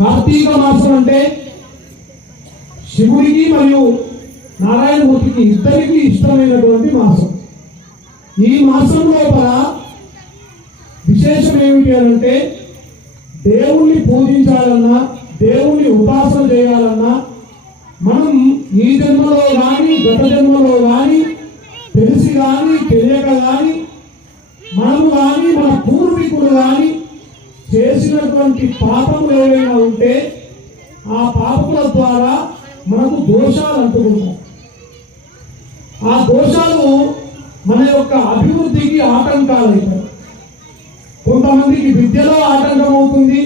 కార్తీక మాసం అంటే శివుడికి మరియు నారాయణమూర్తికి ఇద్దరికి ఇష్టమైనటువంటి మాసం. ఈ మాసం లోపల విశేషం ఏమిటి అంటే దేవుణ్ణి పూజించాలన్నా దేవుణ్ణి ఉపాసన చేయాలన్నా మనం ఈ జన్మలో కానీ గత జన్మలో కానీ తెలిసి కానీ తెలియక కానీ మనము కానీ మన పూర్వీకులు కానీ చేసినటువంటి పాపములు ఏవైనా ఉంటే ఆ పాపముల ద్వారా మనకు దోషాలు అంటుకుంటాం ఆ దోషాలు మన యొక్క అభివృద్ధికి ఆటంకాలు అవుతాయి కొంతమందికి విద్యలో ఆటంకం అవుతుంది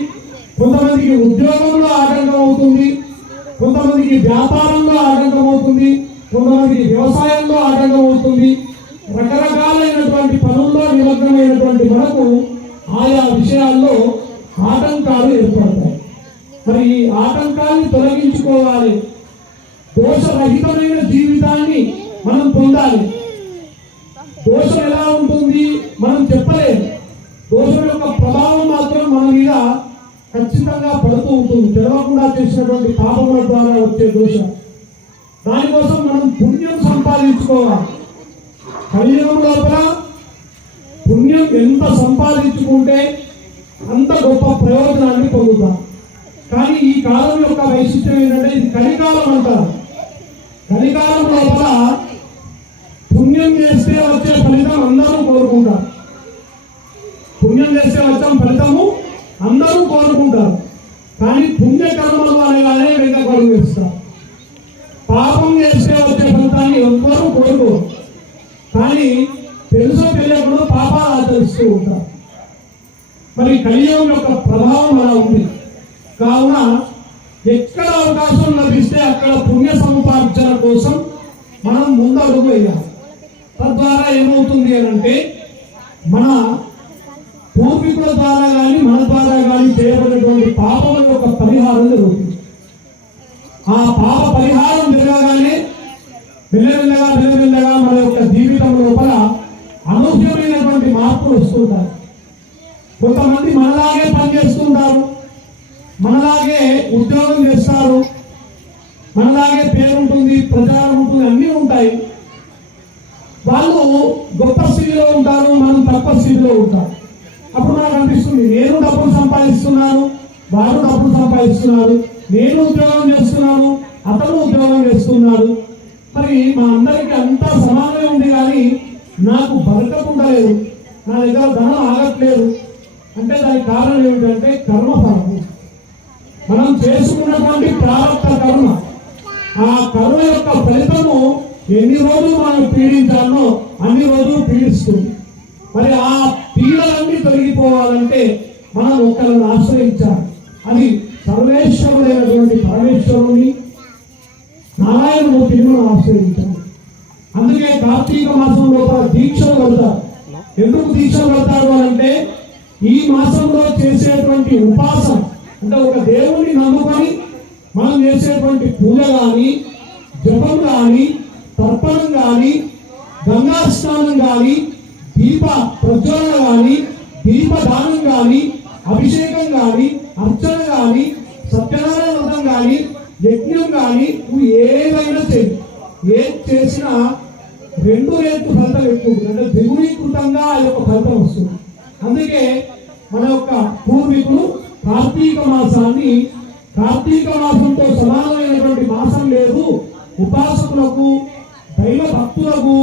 కొంతమందికి ఉద్యోగంలో ఆటంకం అవుతుంది కొంతమందికి వ్యాపారంలో ఆటంకం అవుతుంది కొంతమందికి వ్యవసాయంలో ఆటంకం అవుతుంది. రకరకాలైనటువంటి పనుల్లో నిమగ్నమైనటువంటి మనకు ఆయా విషయాల్లో ఆటంకాలు ఏర్పడతాయి. మరి ఈ ఆటంకాన్ని తొలగించుకోవాలి. దోషరహితమైన జీవితాన్ని మనం పొందాలి. దోషం ఎలా ఉంటుంది మనం చెప్పలేము దోషం యొక్క ప్రభావం మాత్రం మన మీద ఖచ్చితంగా పడుతూ ఉంటుంది. తెలవకుండా చేసినటువంటి పాపముల ద్వారా వచ్చే దోషం. దానికోసం మనం పుణ్యం సంపాదించుకోవాలి. కలియుగం లోపల పుణ్యం ఎంత సంపాదించుకుంటే అంత గొప్ప ప్రయోజనాన్ని పొందుతాం. కానీ ఈ కాలం యొక్క వైశిష్టం ఏంటంటే ఇది కలికాలం అంటారు. కలికాలం లోపల పుణ్యం చేస్తే వచ్చే ఫలితం అందరూ కోరుకుంటారు. పుణ్యం చేస్తే వచ్చే ఫలితము అందరూ కోరుకుంటారు. కానీ పుణ్యకర్మలు అనగానే వెంకగొడుగు వేస్తారు. పాపం చేస్తే వచ్చే ఫలితాన్ని ఎవ్వరూ కోరుకోరు. కానీ తెలుసో తెలియకుండా పాపాలు ఆచరిస్తూ ఉంటారు. మరి కలియుగం యొక్క ప్రభావం అలా ఉంది. కావున ఎక్కడ అవకాశం లభిస్తే అక్కడ పుణ్య సముపార్జన కోసం మనం ముందడుగు వేయాలి. తద్వారా ఏమవుతుంది అని అంటే మన పూర్వీకుల ద్వారా కానీ మన ద్వారా కానీ చేయబడినటువంటి పాపముల యొక్క పరిహారం జరుగుతుంది. ఆ పాప పరిహారం జరగగానే మెల్లమెల్లగా మెల్లమెల్లగా మన యొక్క జీవితం లోపల అనూహ్యమైనటువంటి కొంతమంది మనలాగే పనిచేస్తుంటారు. మనలాగే ఉద్యోగం చేస్తారు. మనలాగే పేరు ఉంటుంది ప్రచారం ఉంటుంది అన్నీ ఉంటాయి. వాళ్ళు గొప్ప స్థితిలో ఉంటారు మనం తక్కువ స్థితిలో ఉంటాం. అప్పుడు మనకు అనిపిస్తుంది నేను డబ్బులు సంపాదిస్తున్నాను వారు డబ్బులు సంపాదిస్తున్నారు నేను ఉద్యోగం చేస్తున్నాను అతను ఉద్యోగం చేస్తున్నాడు. మరి మా అందరికీ అంతా సమానమే ఉంది కానీ నాకు బతకకుండా లేదు నా దగ్గర ధనం ఆగట్లేదు. అంటే దానికి కారణం ఏమిటంటే కర్మఫలము. మనం చేసుకున్నటువంటి ప్రారంభ కర్మ. ఆ కర్మ యొక్క ఫలితము ఎన్ని రోజులు మనం పీడించాలో అన్ని రోజులు పీడిస్తుంది. మరి ఆ పీడలన్నీ తొలగిపోవాలంటే మనం ఒకళ్ళని ఆశ్రయించాలి. అది సర్వేశ్వరుడైనటువంటి పరమేశ్వరుని నారాయణమూర్తిని మనం ఆశ్రయించాలి. అందుకే కార్తీక మాసం లోపల దీక్షలు కడతారు ఎందుకు తీసుకోబడతారు అంటే ఈ మాసంలో చేసేటువంటి ఉపాసన అంటే ఒక దేవుణ్ణి నమ్ముకొని మనం చేసేటువంటి పూజ కానీ జపం కానీ తర్పణం కానీ గంగా స్నానం కానీ దీప ప్రజ్వలన కానీ దీపదానం కానీ అభిషేకం కానీ అర్చన కానీ సత్యనారాయణ వ్రతం కానీ యజ్ఞం కానీ నువ్వు ఏదైనా చేయి ఏం చేసినా రెండు రేట్లు ఫలితం ఎక్కువ అంటే ద్విగుణీకృతంగా ఆ యొక్క ఫలితం వస్తుంది. అందుకే మన యొక్క పూర్వీకులు కార్తీక మాసాన్ని కార్తీక మాసంతో సమానమైనటువంటి మాసం లేదు. ఉపాసకులకు దైవ భక్తులకు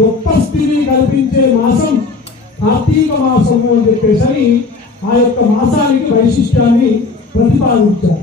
గొప్ప స్థితిని కల్పించే మాసం కార్తీక మాసము అని చెప్పేసి ఆ యొక్క మాసానికి వైశిష్ట్యాన్ని ప్రతిపాదించారు.